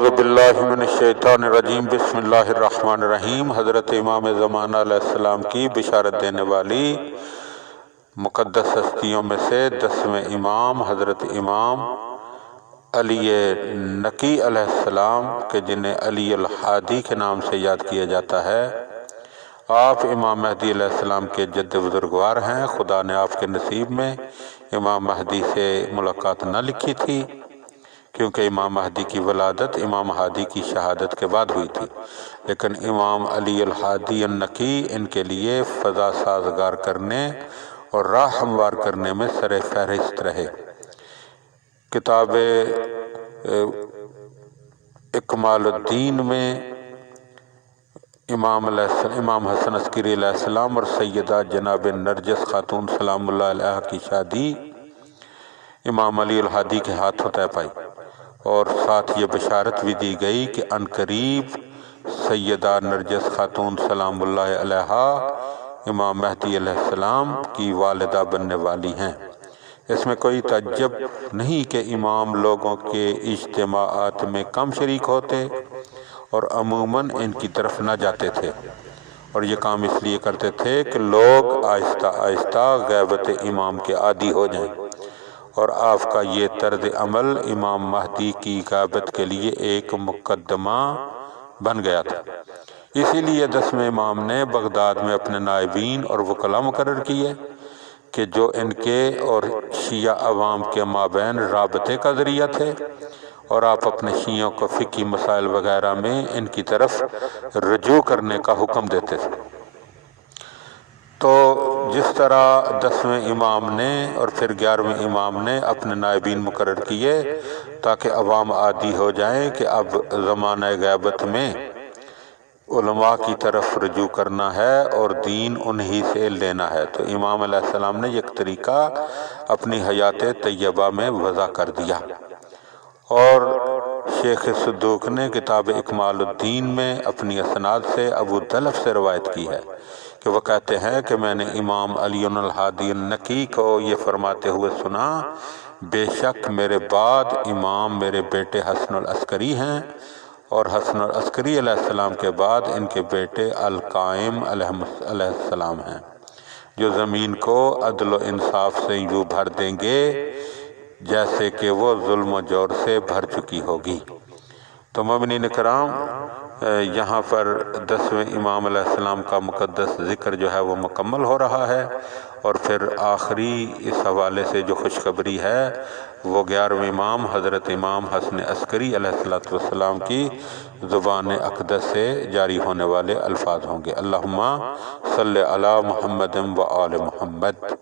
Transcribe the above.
اعوذ باللہ من الشیطان الرجیم بسم اللہ الرحمن الرحیم۔ حضرت امام زمانہ علیہ السلام کی بشارت دینے والی مقدس ہستیوں میں سے 10ویں امام حضرت امام علی نقی علیہ السلام کے جنہیں علی الحادی کے نام سے یاد کیا جاتا ہے، آپ امام مہدی علیہ السلام کے جد بزرگوار ہیں۔ خدا نے آپ کے نصیب میں امام مہدی سے ملاقات نہ لکھی تھی، کیونکہ امام مہدی کی ولادت امام ہادی کی شہادت کے بعد ہوئی تھی، لیکن امام علی الحادی النقی ان کے لیے فضا سازگار کرنے اور راہ ہموار کرنے میں سر فہرست رہے۔ کتاب اکمال الدین میں امام حسن عسکری علیہ السلام اور سیدہ جناب نرجس خاتون سلام اللہ علیہ کی شادی امام علی الحادی کے ہاتھوں طے پائی، اور ساتھ یہ بشارت بھی دی گئی کہ عنقریب سیدہ نرجس خاتون سلام اللہ علیہ امام مہدی علیہ السلام کی والدہ بننے والی ہیں۔ اس میں کوئی تعجب نہیں کہ امام لوگوں کے اجتماعات میں کم شریک ہوتے اور عموماً ان کی طرف نہ جاتے تھے، اور یہ کام اس لیے کرتے تھے کہ لوگ آہستہ آہستہ غیبت امام کے عادی ہو جائیں، اور آپ کا یہ طرز عمل امام مہدی کی غیبت کے لیے ایک مقدمہ بن گیا تھا۔ اسی لیے 10ویں امام نے بغداد میں اپنے نائبین اور وکلاء مقرر کیے کہ جو ان کے اور شیعہ عوام کے مابین رابطے کا ذریعہ تھے، اور آپ اپنے شیعوں کو فقہی مسائل وغیرہ میں ان کی طرف رجوع کرنے کا حکم دیتے تھے۔ تو جس طرح 10ویں امام نے اور پھر 11ویں امام نے اپنے نائبین مقرر کیے تاکہ عوام عادی ہو جائیں کہ اب زمانہ غیبت میں علماء کی طرف رجوع کرنا ہے اور دین انہی سے لینا ہے، تو امام علیہ السلام نے ایک طریقہ اپنی حیات طیبہ میں وضع کر دیا۔ اور شیخ صدوق نے کتاب اکمال الدین میں اپنی اسناد سے ابو دلف سے روایت کی ہے کہ وہ کہتے ہیں کہ میں نے امام علی الحادی النقی کو یہ فرماتے ہوئے سنا، بے شک میرے بعد امام میرے بیٹے حسن العسکری ہیں، اور حسن العسکری علیہ السلام کے بعد ان کے بیٹے القائم علیہ السلام ہیں، جو زمین کو عدل و انصاف سے یوں بھر دیں گے جیسے کہ وہ ظلم و جور سے بھر چکی ہوگی۔ تو مومنین کرام، یہاں پر 10ویں امام علیہ السلام کا مقدس ذکر جو ہے وہ مکمل ہو رہا ہے، اور پھر آخری اس حوالے سے جو خوشخبری ہے وہ 11ویں امام حضرت امام حسن عسکری علیہ السلام کی زبان اقدس سے جاری ہونے والے الفاظ ہوں گے۔ اللہم صلی علی محمد و آل محمد۔